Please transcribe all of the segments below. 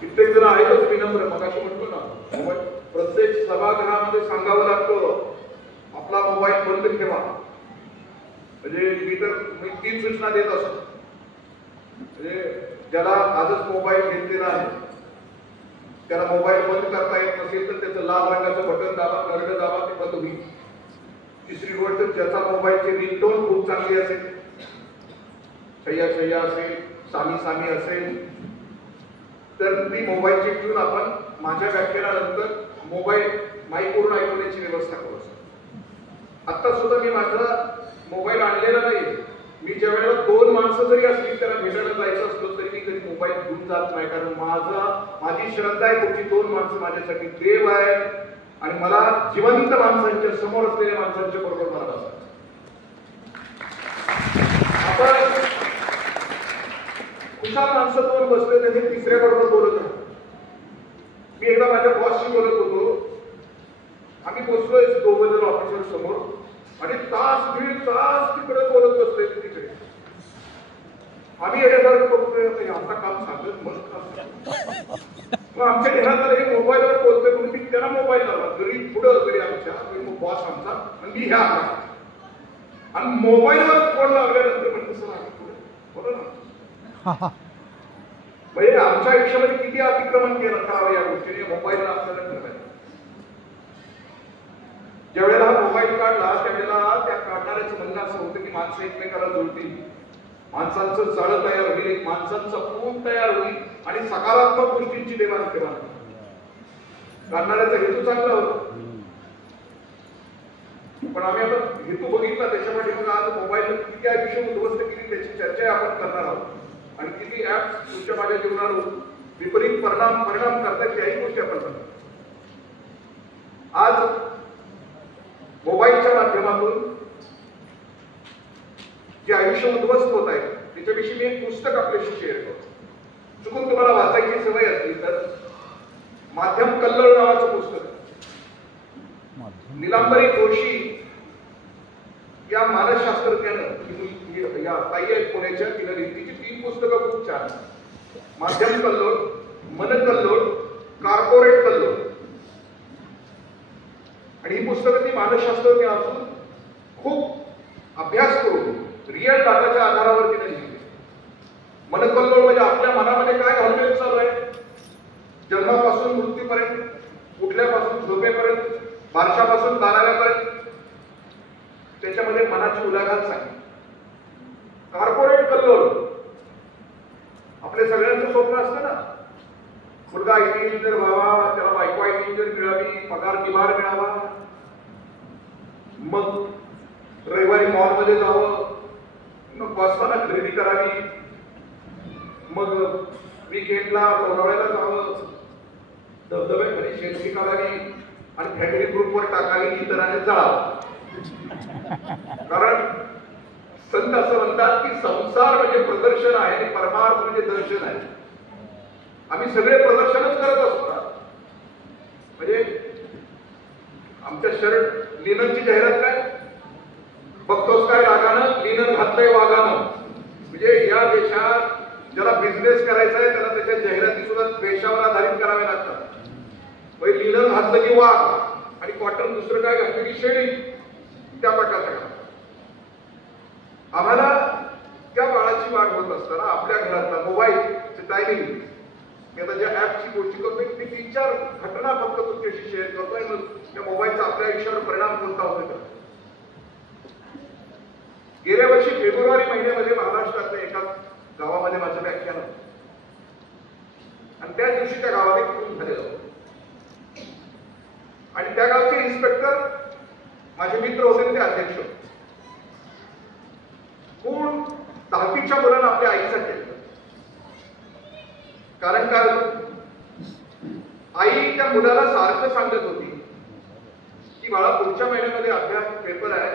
कित्येक जण आहेतच विनम्र, मगाशी म्हटलो ना, प्रत्येक सभागृहामध्ये सांगावं लागतं आपला मोबाईल बंद ठेवा. म्हणजे मी 3 सूचना देत असतो. म्हणजे ज्याला आजच मोबाईल घेतलेला आहे त्याला मोबाईल बंद करता येत नसेल तर त्याचं लाल रंगाचं बटन दाबा, नरड दाबा, ते बंद होईल. तिसरी गोष्ट, ज्याचा मोबाईलची रिंगटोन खूप चांगली असेल, छय्या छय्या असेल, सामी सामी असेल, तर ती मोबाईलची ट्यून आपण माझ्या व्याख्यानानंतर मोबाईल माईकवरून ऐकवण्याची व्यवस्था करू. आता सुद्धा मी माझा मोबाईल आणलेला नाही. मी ज्या वेळेला 2 माणसं जरी असली त्याला भेटायला जायचं असलं तरी मी कधी मोबाईल घेऊन जात नाही, कारण माझी श्रद्धा आहे तुमची 2 माणसं माझ्यासाठी देव आहे आणि मला जिवंत माणसांच्या समोर असलेल्या माणसांच्या बरोबर मला असं आपण खुशाल माणसं 2 बसले त्याने तिसऱ्या बरोबर बोलत राहतो. मी एकदा माझ्या बॉसशी बोलत होतो. आम्ही बसलोय 2 जण ऑफिसर समोर आणि तास 1.5 तास तिकडे बोलत बसलोय तिकडे. आम्ही येण्यासारखं बघतोय आता काम सांगत मग आमच्या घरात मोबाईलवर बोलतोय म्हणून मी त्याला मोबाईल लावला. घरी पुढं घरी आमच्या बॉस आमचा आणि मी ह्या आणि मोबाईलवर फोन लावल्यानंतर म्हणजे सर बोला ना. म्हणजे आमच्या आयुष्यामध्ये किती अतिक्रमण केलं करावं या गोष्टीने मोबाईलला आपल्याला ठरवायचं. ज्यावेळेला हा मोबाईल काढला त्यावेळेला त्या काढणाऱ्याचं म्हणणं असं होतं की माणसं एकमेकाला जोडतील, माणसांचं जाळं तयार होईल, माणसांचा पूल तयार होईल आणि सकारात्मक गोष्टींची देवाणघेवाण. काढणाऱ्याचा हेतू चांगला होता, पण आम्ही आता हेतू बघितला त्याच्यामध्ये मग आज मोबाईल किती आयुष्य उद्ध्वस्त केली त्याची चर्चा आपण करणार आहोत. आणि किती ऍप तुमच्या माझ्या जीवनावर विपरीत परिणाम करतात याही गोष्टी आपण करतो. आज मोबाईलच्या माध्यमातून जे आयुष्य उद्ध्वस्त होत आहे त्याच्याविषयी मी एक पुस्तक आपल्याशी शेअर करतो. चुकून तुम्हाला वाचायची सवय असली तर माध्यम कल्लोळ नावाचं पुस्तक. नीलांबरी जोशी या मानसशास्त्रज्ञानं या ताई आहेत पुण्याच्या, तिनं लिहिली 3 पुस्तकं खूप छान. माध्यम कल्लोळ, मन कल्लोळ, कॉर्पोरेट कल्लोळ. आणि ही पुस्तकं ती मानसशास्त्रज्ञ असून खूप अभ्यास करून रिअल डाटाच्या आधारावर तिने लिहिली. मन कल्लोळ म्हणजे आपल्या मनामध्ये काय घालमेल चालू आहे, जन्मापासून मृत्यूपर्यंत, उठल्यापासून झोपेपर्यंत, बारशापासून बाराव्यापर्यंत, त्याच्यामध्ये मनाची उलाढाल सांगितली. कॉर्पोरेट कल्लोळ, आपल्या सगळ्यांचं स्वप्न असतं ना, मुलगा आयटी इंजिनियर व्हावा, त्याला बायको आयटी इंजिनियर मिळावी, पगार निभार मिळावा, मग रविवारी मॉलमध्ये जावं, मग बसताना खरेदी करावी, मग वीकेंडला लोणावळ्याला जावं, धबधब्याखाली शेती करावी आणि फॅमिली ग्रुपवर टाकावी, इतरांनी जाळावं. कारण संत असं म्हणतात की संसार म्हणजे प्रदर्शन आहे आणि परमार्थ म्हणजे दर्शन आहे. आम्ही सगळे प्रदर्शनच करत असतो. म्हणजे आमच्या शर्ट लिननची जाहिरात काय बघतोस काय रागानं, लिनन घातलंय वागानं. म्हणजे या देशात ज्याला बिझनेस करायचा आहे त्याला त्याच्या जाहिराती सुद्धा देशावर आधारित कराव्या लागतात. म्हणजे लिनन घातलं की वाघ आणि कॉटन दुसरं काय घातलं की शेळी, त्या प्रकारचा. आम्हाला त्या बाळाची वाढ होत असताना आपल्या घरातला मोबाईलचे टायमिंग, मी आता ज्या ऍपची गोष्टी करतोय मी 3-4 घटना फक्त तुमच्याशी शेअर करतोय. मग त्या मोबाईलचा आपल्या आयुष्यावर परिणाम कोणता होतो. गेल्या वर्षी फेब्रुवारी महिन्यामध्ये महाराष्ट्रातल्या एका गावामध्ये माझं व्याख्यान होतं आणि त्या दिवशी त्या गावाला खून झालेलं होतं. आणि त्या गावचे इन्स्पेक्टर माझे मित्र होते, ते अध्यक्ष होते. खून 10वीच्या मुलांना आपल्या आईचा केलं. कारण काय आई त्या मुलाला सारखं सांगत होती की बाळा पुढच्या महिन्यामध्ये अभ्यास पेपर आहे,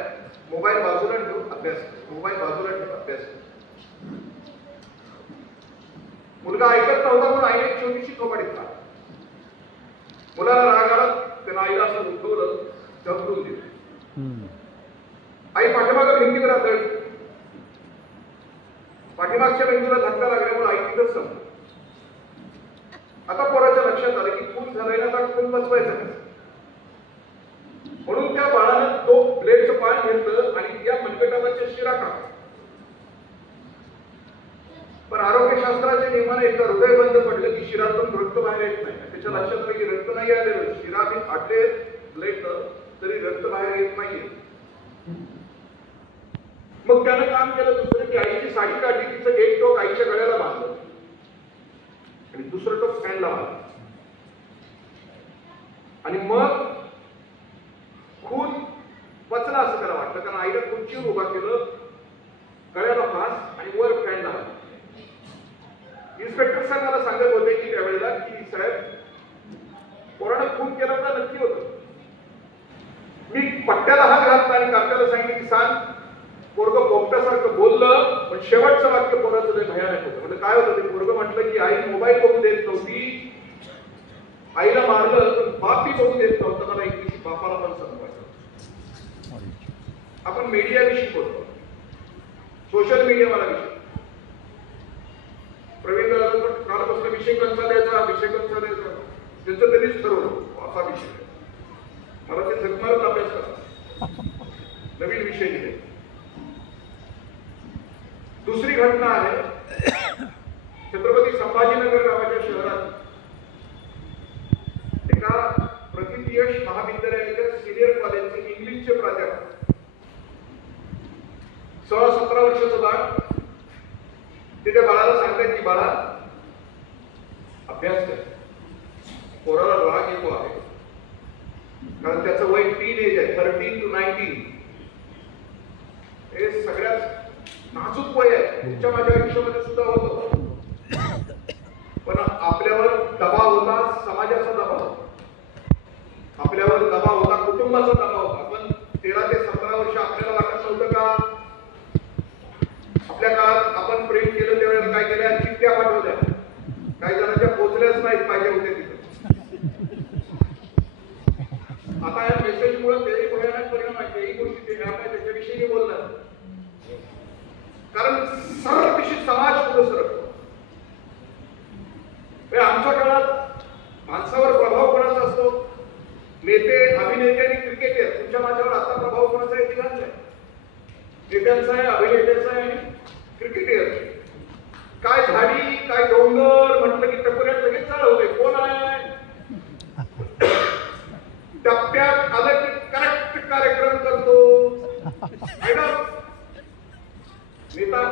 मोबाईल बाजूला ठेवून अभ्यास, मोबाईल बाजूला ठेवून अभ्यास. मुलगा ऐकत नव्हता म्हणून आईने एक छोटीशी थोपाडी दिली. मुलाला राग आला, त्यानं आईला असं उठवलं, झपडून दिलं. आई पाठीमागं भिंतीवर आदळली. पाठीमागच्या भिंतीला धक्का लागल्यामुळे आई तिथंच संपली. आता पोराच्या लक्षात आलं की खून झालाय ना, तर खून वाचवायचा कसं, म्हणून त्या बाळानं तो ब्लेडचं पान घेतलं आणि त्या मनगटावरच्या शिरा काढला. पण आरोग्यशास्त्राच्या नियमाने एकदा हृदय बंद पडलं की शिरातून रक्त बाहेर येत नाही. त्याच्या लक्षात आलं की रक्त नाही आलेलं, शिरा मी फाटले ब्लेड तरी रक्त बाहेर येत नाहीये. मग त्यानं काम केलं दुसरं की आईची साडी काढली, तिचं एक टोक आईच्या गळ्याला बांधलं आणि दुसरं टोक फॅनला बांधलं आणि मग खून पचला असं त्याला वाटलं, कारण आईला खुर्चीवर उभा केलं, गळ्याला फास आणि वर फॅन लावला. इन्स्पेक्टर साहेब मला सांगत होते की त्यावेळेला की साहेब पोरानं खून केला होता नक्की होतं. मी पट्ट्याला हात घातला आणि काकाला सांगितलं की सांग, पोरगं पोपट्यासारखं बोललं, पण शेवटचं वाक्य पोराचं लय भयानक होतं. म्हणजे काय होतं ते पोरगं म्हटलं की आई मोबाईल बघू देत नव्हती, आईला मारलं पण बाप बी बघू देत नव्हतं, मला एक दिवशी बापाला पण सांगायचं. आपण मीडियाविषयी बोलतो, सोशल मीडियावाला विषय. प्रवीण दादा कालपासून विषय कसा द्यायचा, विषय कसा द्यायचा त्यांचं त्यांनीच ठरवलं असा विषय. मला ते झकमारत अभ्यास करा, नवीन विषय दिले. दुसरी घटना आहे छत्रपती संभाजीनगर नावाच्या शहरात एका प्रतियश महाविद्यालयाच्या सिनियर कॉलेजचे इंग्लिशचे प्राध्यापक 16-17 वर्षाचं बाळ, ते त्या बाळाला सांगतात की बाळा अभ्यास कर. पोराला राग येतो आहे कारण त्याचं वय टीन एज आहे, 13 to 19. हे सगळ्यात नाजूक वय आहे. तुमच्या माझ्या आयुष्यामध्ये सुद्धा होतं, पण आपल्यावर दबाव होता, समाजाचा दबाव, आपल्यावर दबाव होता, कुटुंबाचा दबाव होता. पण 13 ते 17 वर्ष आपल्याला वाटत नव्हतं का आपल्या काळात आपण प्रेम केलं त्यावेळेला काय केल्या, चिठ्ठ्या पाठवल्या, काही जणांच्या पोचल्याच नाहीत पाहिजे होते तिथे. आता या मेसेजमुळे तेही भयानक परिणाम आहे, तेही गोष्टी ते आपण त्याच्याविषयी बोलणार, कारण सर्व विषयी समाज पुढे सरकतो. आमच्या काळात माणसावर प्रभाव कोणाचा असतो, नेते, अभिनेते आणि क्रिकेटर. तुमच्या माझ्यावर आता प्रभाव कोणाचा आहे तिघांचा आहे, नेत्यांचा आहे, अभिनेत्याचा आहे आणि क्रिकेटर. काय झाडी काय डोंगर म्हटलं की टपोऱ्यात लगेच चाल होते, कोण आहे टप्प्यात आलं की करेक्ट कार्यक्रम करतो नेता.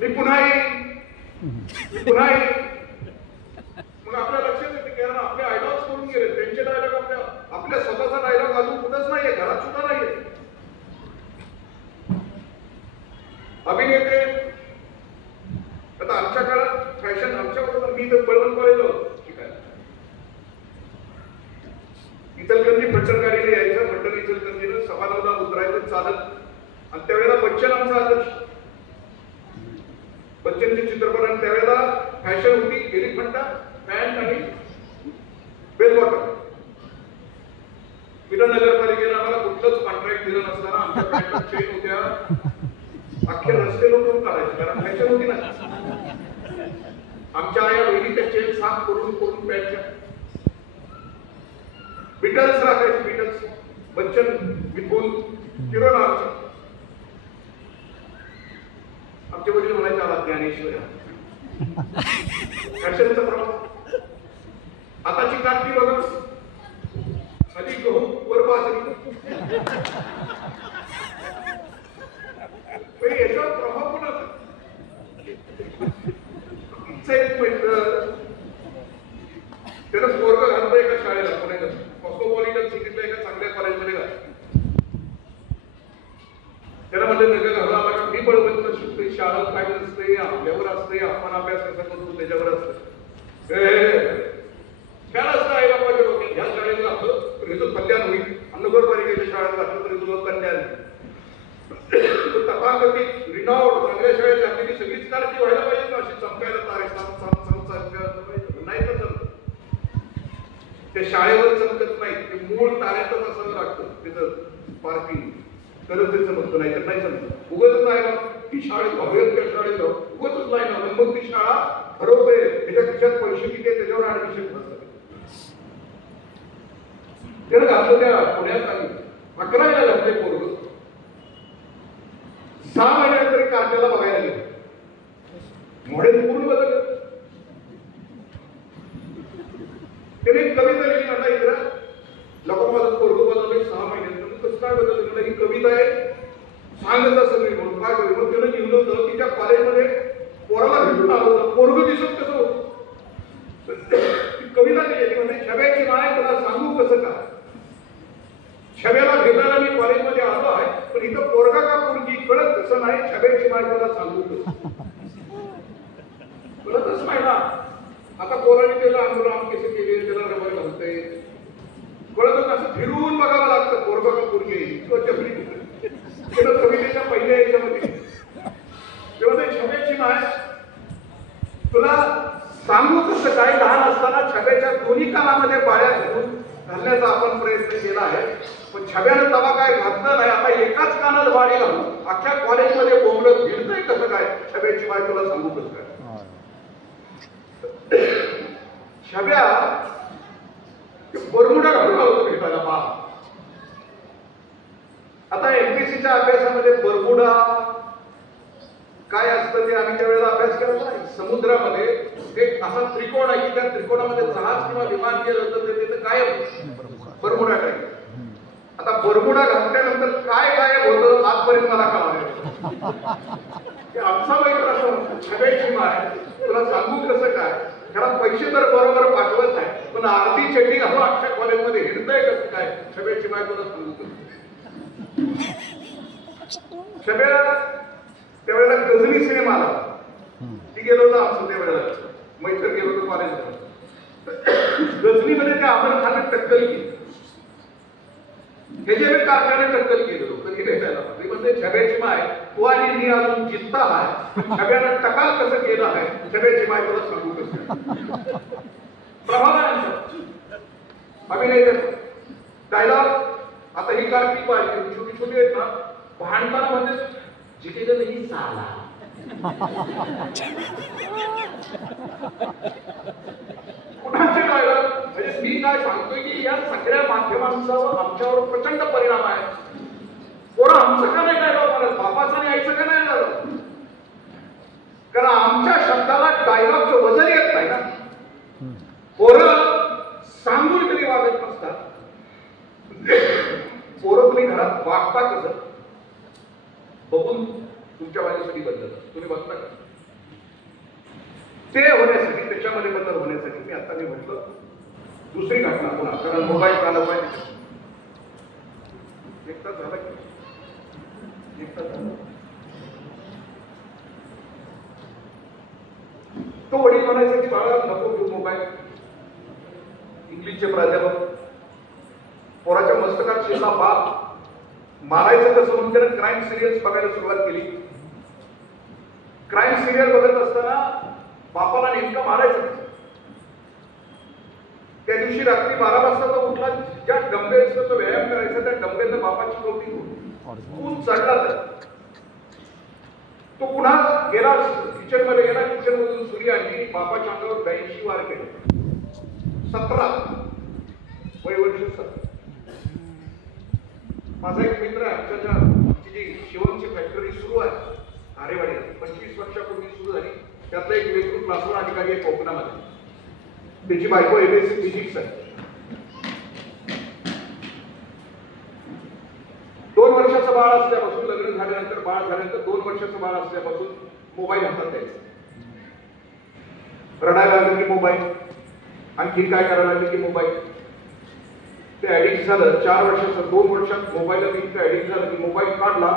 मी पुन्हा येईन, पुन्हा येईन. मग आपल्या लक्षात येते की आपले आयडॉल्स करून गेले, त्यांचे डायलॉग आपल्या स्वतःचा डायलॉग अजून कुठंच नाहीये, घरात सुद्धा नाहीये. अभिनेते आता आमच्या काळात फॅशन, आमच्या बरोबर मी तर बळवंत कॉलेजला होतो शिकायला. इचलकरंजी फट्टण गाडीला यायचं, फट्टण इचलकरंजीला सभानवला उतरायचं चालत. आणि त्यावेळेला बच्चन आमचा आदर्श, बच्चनचे चित्रपट. आणि त्यावेळेला फॅशन होती एलिफंटा पॅन्ट आणि बेल बॉटम. विधान नगरपालिकेने आम्हाला कुठलंच कॉन्ट्रॅक्ट दिलं नसताना आमच्या पॅन्टला चेन होत्या, अख्खे रस्ते लोक काढायचे कारण फॅशन होती ना. आमच्या आया वहिनीच्या चेन साफ करून करून पॅन्टच्या बिटल्स राखायचे, बिटल्स, बच्चन, विपुल, किरण. आमचे वडील म्हणायचे आला ज्ञानेश्वर. फॅशनचा प्रभाव. आताची काठी बघा, खाली गहू वर बाजरी, याच्यावर प्रभाव कोणाचा. एक मिनिट, त्याला पोरग घालतोय एका शाळेला, पुण्याला कॉस्मोपॉलिटन सिटीतल्या एका चांगल्या कॉलेजमध्ये घातलं. त्याला म्हणलं नका घाला, मला मी बळवंत शिकतोय, शाळा काय नसते, आपल्यावर असते, आपण अभ्यास कसा करतो त्याच्यावर असतं. शाळा असतं आई बाबाच्या डोक्यात, ह्या शाळेत घातलं तर हिचं कल्याण होईल, नगरपालिकेच्या शाळेत घातलं तर तुझं कल्याण. तथाकथित रिनॉर्ड चांगल्या शाळेत घातलेली सगळीच कारची व्हायला पाहिजे ना, अशी चमकायला तारे नाही तर जमत. त्या शाळेवर चमकत नाही, ते मूळ ताऱ्यातच असावं लागतं त्याचं पार्किंग, तरच ते चमकतं, नाही तर नाही चमकत. उगतच आहे ती शाळेत हवेत त्या शाळेत उगतच नाही ना मग ती शाळा ठरवते त्याच्या खिशात पैसे किती आहे त्याच्यावर ऍडमिशन करतात. त्यानं घातलं त्या पुण्यात आणि 11वीला घातले पोरग 6 महिन्यात तरी कांद्याला बघायला गेले मॉडेल पूर्ण बदललं. त्याने कविता लिहिली आता इकडं लोक माझं पोरग बदललं 6 महिन्यात कसं काय बदललं ही कविता आहे सांगत सगळी म्हणून काय करू मग त्यानं लिहिलं होतं की त्या कॉलेजमध्ये पोराला भेटून आलं होतं पोरग दिसत कसं होतं कविता लिहिली म्हणजे छब्याची माय तुला सांगू कसं काय छब्याला भेटायला मी कॉलेजमध्ये आलो आहे पण इथं पोरगा का पोरगी कळत कसं नाही छब्याची माय तुला सांगू कसं कळतच नाही ना. आता पोराने त्याला अनुराम कसे केले त्याला रबर घालते कळतच असं फिरून बघावं लागतं पोरगा का पोरगी किंवा चपली त्याला कवितेच्या पहिल्या याच्यामध्ये तेव्हा ते छब्याची माय तुला सांगू कसं काय लहान असताना छब्याच्या दोन्ही कानामध्ये पाड्या घालून घालण्याचा आपण प्रयत्न केला आहे पण छब्यानं तवा काय घातलं नाही. आता एकाच कानात बाडी घालून अख्ख्या कॉलेजमध्ये बोंबलत फिरतंय कसं काय छब्याची माय तुला सांगू कसं काय. छब्या बरमुडा घालून आलो भेटायला पहा. आता एमपीसीच्या अभ्यासामध्ये बरमुडा काय असतं ते आम्ही त्या वेळेला अभ्यास केला नाही. समुद्रामध्ये एक असा त्रिकोण आहे की त्या त्रिकोणामध्ये जहाज किंवा विमान गेलं होतं ते तिथं काय बरमुडा टाईप. आता बरमुडा घातल्यानंतर काय होतं आजपर्यंत मला कळालं. आमचा मित्र असं छब्याची माय तुला सांगू कसं काय कारण पैसे तर बरोबर पाठवत नाही पण अर्धी चड्डी घालून अख्ख्या कॉलेजमध्ये हिंडतंय कसं काय छब्याची माय तुला सांगू कसं. छब्या त्यावेळेला गजनी सिनेमा आला ती गेलो होतो आमचं त्यावेळेला मैत्र गेलो होतो कॉलेजला गजनीमध्ये त्या आमर खाने टक्कल केली हे जे मी कारखाने टक्कल केलं कधी भेटायला म्हणजे छब्याची माय तू आणि मी अजून जिंकता आहे छब्यानं टकाल कसं केलं आहे छब्याची माय तुला सांगू कसं. प्रभावांचं अभिनय डायलॉग आता ही कारकी पाहिजे छोटी छोटी आहेत ना भांडताना म्हणजे जिथे नाही साला कुणाचे डायलॉग म्हणजे मी काय सांगतोय की या सगळ्या माध्यमांचा आमच्यावर प्रचंड परिणाम आहे. पोरं आमचं का नाही डायलॉग म्हणत बापाचं आणि आईचं का नाही डायलॉग कारण आमच्या शब्दाला डायलॉगचं वजन येत नाही ना. पोरं सांगून तरी वागत नसतात. पोरं तुम्ही घरात वागता कसं बघून तुमच्या माझ्यासाठी बदलत तुम्ही बघता का ते होण्यासाठी त्याच्यामध्ये बदल होण्यासाठी मी आता मी म्हटलं दुसरी घटना पुन्हा कारण मोबाईल चालू आहे एक तास झाला की एक तास झाला तो वडील म्हणायचा की बाळा नको घेऊ मोबाईल. इंग्लिशचे प्राध्यापक पोराच्या मस्तकात शिरला बाप मारायचं कसं म्हणून त्यानं क्राईम सिरियल्स बघायला सुरुवात केली. क्राईम सिरियल बघत असताना बापाला नेमकं मारायचं त्या दिवशी रात्री 12 वाजता तो उठला ज्या डंबेलचा तो व्यायाम करायचा त्या डंबेलनं बापाची नोटी खूप चढला तर तो पुन्हा गेला किचन मध्ये गेला किचन मधून सुरी आणली बापाच्या अंगावर 82 वार केले 17 वयवर्ष 17. माझा एक मित्र आहे आमच्या जी शिवमची फॅक्टरी सुरू आहे आरेवाडी 25 वर्षापूर्वी सुरू झाली त्यातला एक इलेक्ट्रिक क्लासवर अधिकारी आहे कोकणामध्ये त्याची बायको एमएससी फिजिक्स आहे. 2 वर्षाचं बाळ असल्यापासून लग्न झाल्यानंतर बाळ झाल्यानंतर 2 वर्षाचं बाळ असल्यापासून मोबाईल हातात द्यायचा. रडायला लागलं की मोबाईल आणखी काय करायला लागलं की मोबाईल ते ऍडिक्ट झालं. 4 वर्षाचं 2 वर्षात मोबाईलला मी ऍडिक्ट झालं की मोबाईल काढला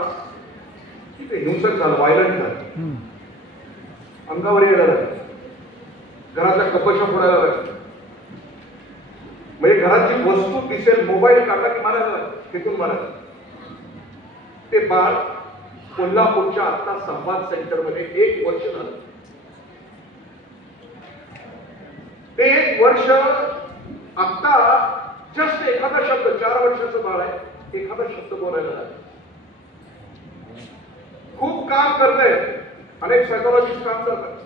की ते हिंसक झालं व्हायलंट झालं अंगावर यायला लागलं घरातल्या कपशा फोडायला लागल्या म्हणजे घराची वस्तू दिसेल मोबाईल काढला की मारायला तिथून मारायला. ते बाळ कोल्हापूरच्या आता संवाद सेंटर मध्ये 1 वर्ष झालं. ते 1 वर्ष आता जस्ट एखादा शब्द 4 वर्षाचं बाळ आहे एखादा शब्द बोलायला लागला. खूप खूप काम करतायत, अनेक सायकोलॉजिस्ट काम करतात.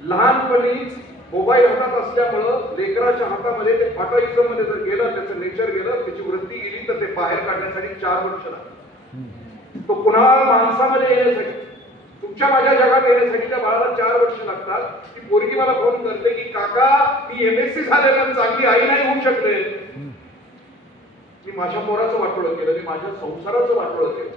लहानपणीच मोबाईल हातात असल्यामुळं लेकराच्या हातामध्ये ते फाटोइझम मध्ये जर गेलं, त्याचं नेचर गेलं, त्याची वृत्ती गेली, तर ते बाहेर काढण्यासाठी 4 वर्ष लागतात. तो पुन्हा माणसामध्ये येण्यासाठी, तुमच्या माझ्या जगात येण्यासाठी त्या बाळाला 4 वर्ष लागतात. ती पोरगी मला फोन करते की काका मी MSc झाले पण चांगली आई नाही होऊ शकले. मी माझ्या पोराचं वाटोळं केलं, मी माझ्या संसाराचं वाटोळं केलं.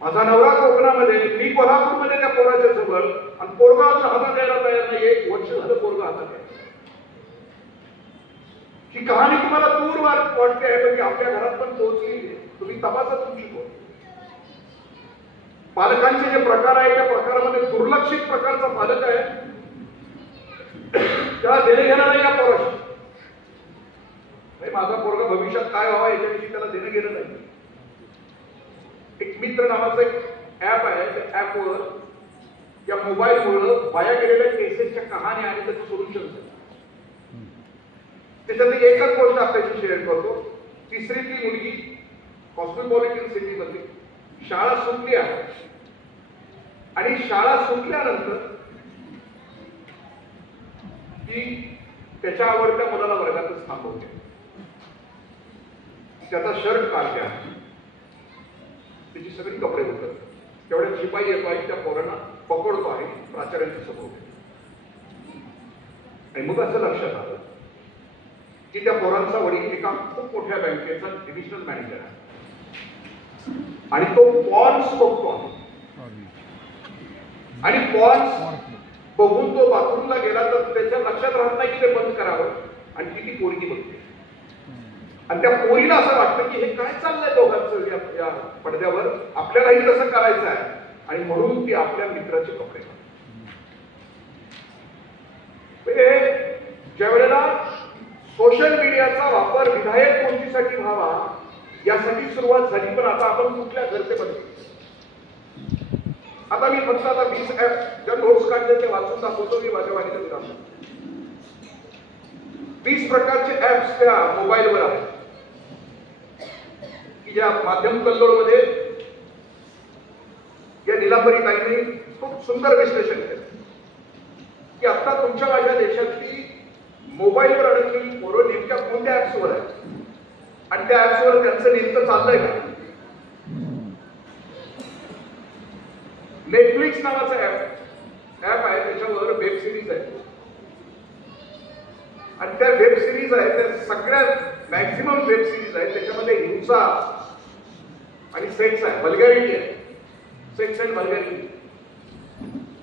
माझा नवरा कोकणामध्ये, मी कोल्हापूरमध्ये त्या पोराच्या जवळ, आणि पोरगा अजून हातात यायला तयार नाही. 1 वर्ष झालं पोरगा हातात आहे. ही कहाणी तुम्हाला दूर वाटते आहे, पण ती आपल्या घरात पण पोहोचली. तुम्ही तपासा तुमची पोर. पालकांचे जे प्रकार आहे त्या प्रकारामध्ये दुर्लक्षित प्रकारचा पालक आहे, त्याला देणे घेणं नाही या पोराशी. माझा पोरगा भविष्यात काय व्हावा याच्याविषयी त्याला देणं घेणं नाही. एक मित्र नावाचं एक ऍप आहे, त्या ऍपवर या मोबाईलमुळं वाया गेलेल्या केसेसच्या कहाणी आणि त्याचं सोल्युशन. त्याच्यातली एकच गोष्ट आपल्याशी शेअर करतो. 3रीतली मुलगी कॉस्मोपॉलिटन सिटी मध्ये शाळा सुटली आहे, आणि शाळा सुटल्यानंतर ती त्याच्या आवडत्या मुलाला वर्गातच थांबवते. त्याचा शर्ट काढते, त्याची सगळी कपडे उतरतात. तेवढ्या शिपाई येतो आहे, त्या पोरांना पकडतो आहे प्राचार्यांच्या समोर. आणि मग असं लक्षात आलं की त्या पोरांचा वडील एका खूप मोठ्या बँकेचा डिव्हिजनल मॅनेजर आहे, आणि तो पॉन्स बघतो आहे. आणि पॉन्स बघून तो बाथरूमला गेला तर त्याच्या लक्षात राहत नाही की ते बंद करावं, आणि ती पोरगी बघते. आणि त्या पोरीला असं वाटतं की हे काय चाललंय दोघांचं या पडद्यावर, आपल्यालाही तसं करायचं आहे. आणि म्हणून ती आपल्या मित्राचे कपडे ज्या वेळेला सोशल मीडियाचा वापर विधायक गोष्टीसाठी व्हावा यासाठी सुरुवात झाली. पण आता आपण कुठल्या घरचे बनले. आता मी फक्त 20 ऍप ज्या नोट्स काढले ते वाचून दाखवतो. मी माझ्या वाणीला 20 प्रकारचे ऍप्स त्या मोबाईलवर आहेत की ज्या माध्यम कल्लोळमध्ये या निलांबरी ताईंनी खूप सुंदर विश्लेषण केलं की आता तुमच्या माझ्या देशातली मोबाईलवर अडकलेली पोरं नेमक्या कोणत्या ऍप्सवर आहे, आणि त्या ऍप्सवर त्यांचं नेमकं चाललंय का. नेटफ्लिक्स नावाचा ऍप आहे, त्याच्यावर वेब सिरीज आहे, आणि त्या वेब सिरीज आहे त्या सगळ्या मॅक्सिमम वेब सिरीज आहे त्याच्यामध्ये हिंसा आणि सेक्स आहे, वल्गॅरिटी आहे. Sex and vulgarity.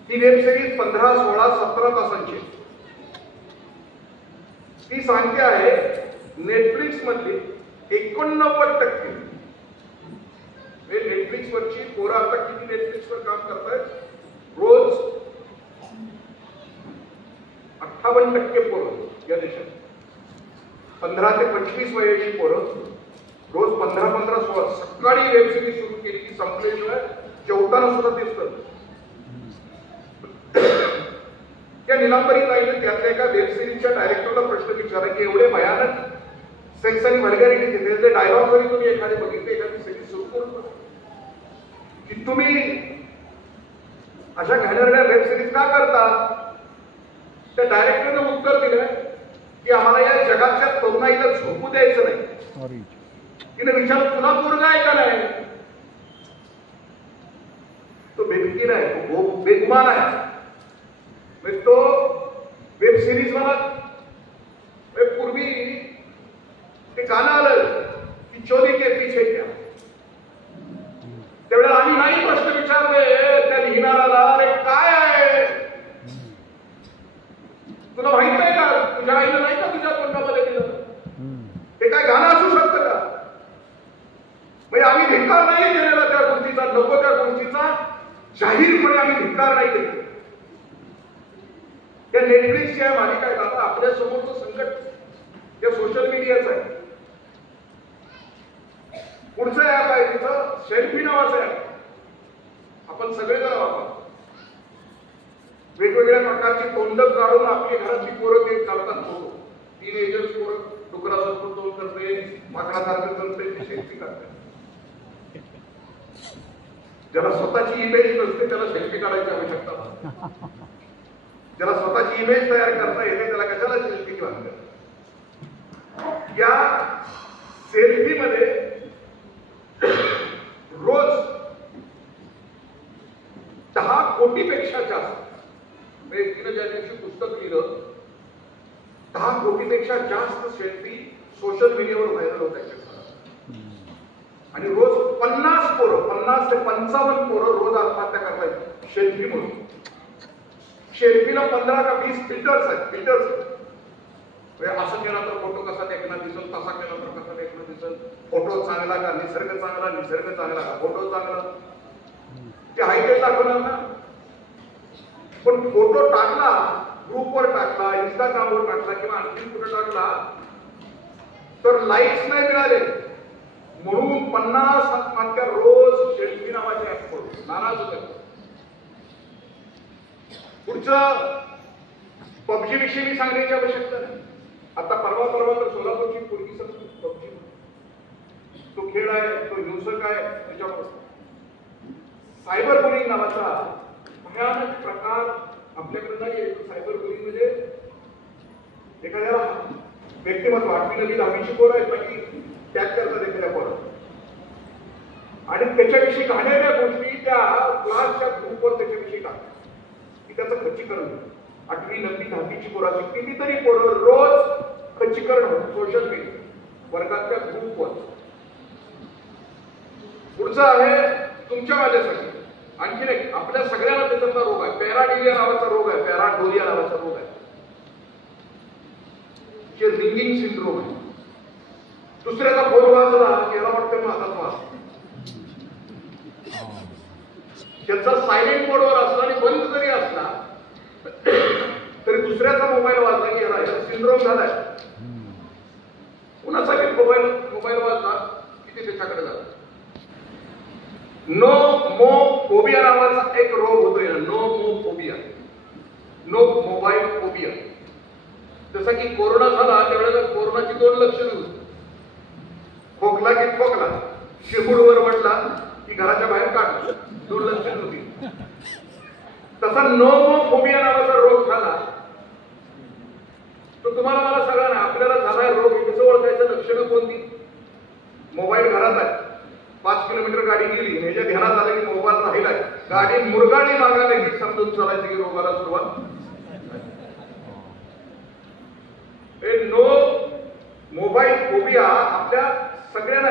ती वेब सिरीज 15, 16, 17 तासांची. ती सांगते आहे नेटफ्लिक्स मधली 89% नेटफ्लिक्स वरची पोरं आता किती नेटफ्लिक्स वर काम करतायत, रोज 58% पोरं या देशात 15 ते 25 वयाची पोरं रोज 15, 16 सकाळी वेब सिरीज सुरू केली की संपल्याशिवाय जेवताना सुद्धा दिसतं. त्या निलांबरी ताईने त्यातल्या एका वेब सिरीजच्या डायरेक्टरला प्रश्न विचारला की एवढे भयानक सेक्स आणि व्हल्गॅरिटी घेतले, डायलॉग वरी तुम्ही एखादे बघितले एखादी सिरीज सुरू करून की तुम्ही अशा घाणेरड्या वेब सिरीज का करता. त्या डायरेक्टरने उत्तर दिलं की आम्हाला या जगाच्या तरुणाईला झोपू द्यायचं नाही. तिने विचारलं तुला पोरगा आहे का नाही. तो बेफिकीर आहे, तो बेगुमान आहे. तो वेब सिरीज मला पूर्वी ते गाणं आलं की चोरी के पीछे क्या. त्यावेळेला आम्ही नाही प्रश्न विचारले त्या लिहिणाराला, अरे काय आहे तुला माहित नाही का, तुझ्या आईला नाही का तुझ्या तोंडामध्ये दिलं, हे काय गाणं असू शकतं का. म्हणजे आम्ही धिक्कार नाही केलेला त्या गोष्टीचा, नको त्या गोष्टीचा जाहीरपणे आम्ही धिक्कार नाही केला. त्या नेटफ्लिक्सच्या मालिका आहेत. आता आपल्या समोरचं संकट या सोशल मीडियाचं आहे. पुढचं ऍप आहे तिथं सेल्फी नावाचं ऍप. आपण सगळेजण वापरतो. वेगवेगळ्या प्रकारची तोंड काढून आपली घरातली पोरं ते काढतात फोटो. टीनेजर्स पोरं डुकरासारखं तोंड करते, माकडासारखं करते, ते सेल्फी काढतात. ज्याला स्वतःची इमेज नसते त्याला सेल्फी काढायची आवश्यकता नसते. ज्याला स्वतःची इमेज तयार करता येते त्याला कशाला सेल्फी लागते. या सेल्फी मध्ये रोज 10 कोटीपेक्षा जास्त, तिने ज्या दिवशी पुस्तक लिहिलं 10 कोटीपेक्षा जास्त सेल्फी सोशल मीडियावर व्हायरल होत आहेत. आणि रोज 50 ते 55 पोरं रोज आत्महत्या करतायत सेल्फी म्हणून. सेल्फीला 15 का 20 फिल्टर्स आहेत. असं केला तर फोटो कसा देखना दिसल, तसा केला तर कसा देखना दिसल, फोटो चांगला का, निसर्ग चांगला का, फोटो चांगला, ते आहे ते दाखवणार ना. पण फोटो टाकला, ग्रुपवर टाकला, इंस्टाग्रामवर टाकला किंवा आणखी कुठे टाकला तर लाईक्स नाही मिळाले म्हणून 50 आत्महत्या रोज सेल्फी नावाच्या ऍप करून नाराज होत. पुढचं पबजी विषयी मी सांगण्याची आवश्यकता नाही. आता परवा तर सोलापूरची पोरगी पबजी, तो खेळ आहे, तो हिंसक आहे. त्याच्यावर सायबर बुलिंग नावाचा भयानक प्रकार आपल्याकडे नाही आहे. सायबर बुलिंग म्हणजे एखाद्याला व्यक्तिमत्व 8वी 9वी 10वीची पोरं आहेत बाकी त्यात करतात एखाद्या पोरं, आणि त्याच्याविषयी घाणेरड्या गोष्टी त्या क्लासच्या ग्रुपवर त्याच्याविषयी टाकतात की त्याचं खच्चीकरण होतं. 8वी 9वी 10वीची पोराची कितीतरी पोरं रोज खच्चीकरण होतं सोशल मीडिया वर्गातल्या ग्रुपवर. पुढचं आहे तुमच्या माझ्यासाठी आणखीन एक, आपल्या सगळ्यांना त्याचा रोग आहे, पॅराडोलिया नावाचा रोग आहे. पॅराडोलिया नावाचा रोग आहे, जे रिंगिंग सिंड्रोम आहे. दुसऱ्याचा फोन वाजला याला वाटतं माझाच वाज, त्याचा सायलेंट मोडवर असला आणि बंद जरी असला तरी दुसऱ्याचा मोबाईल वाजला की याला सिंड्रोम झालाय. कुणाचा मोबाईल वाजला किती त्याच्याकडे झाला. नोमोफोबिया नावाचा एक रोग होतोय. Nomophobia, no mobile phobia. जसं की कोरोना झाला त्यावेळेला कोरोनाची 2 लक्षणं होती, खोकला की खोकला, शिपूडवर म्हटला की घराच्या बाहेर काढला, 2 लक्षणं होती. तसा नोमोफोबिया नावाचा रोग झाला. तो तुम्हाला मला सगळ्यांना आपल्याला झालाय रोग, कसं ओळखायचं, लक्षणं कोणती. मोबाईल घरात आहे, 5 किलोमीटर गाडी गेली, ह्याच्या ध्यानात आलं की मोबाईल राहिलाय, गाडी मुरगाळी मागायला की समजून चालायचं की रोगाला सुरुवात. नो मोबाईल फोबिया आपल्या सगळ्यांना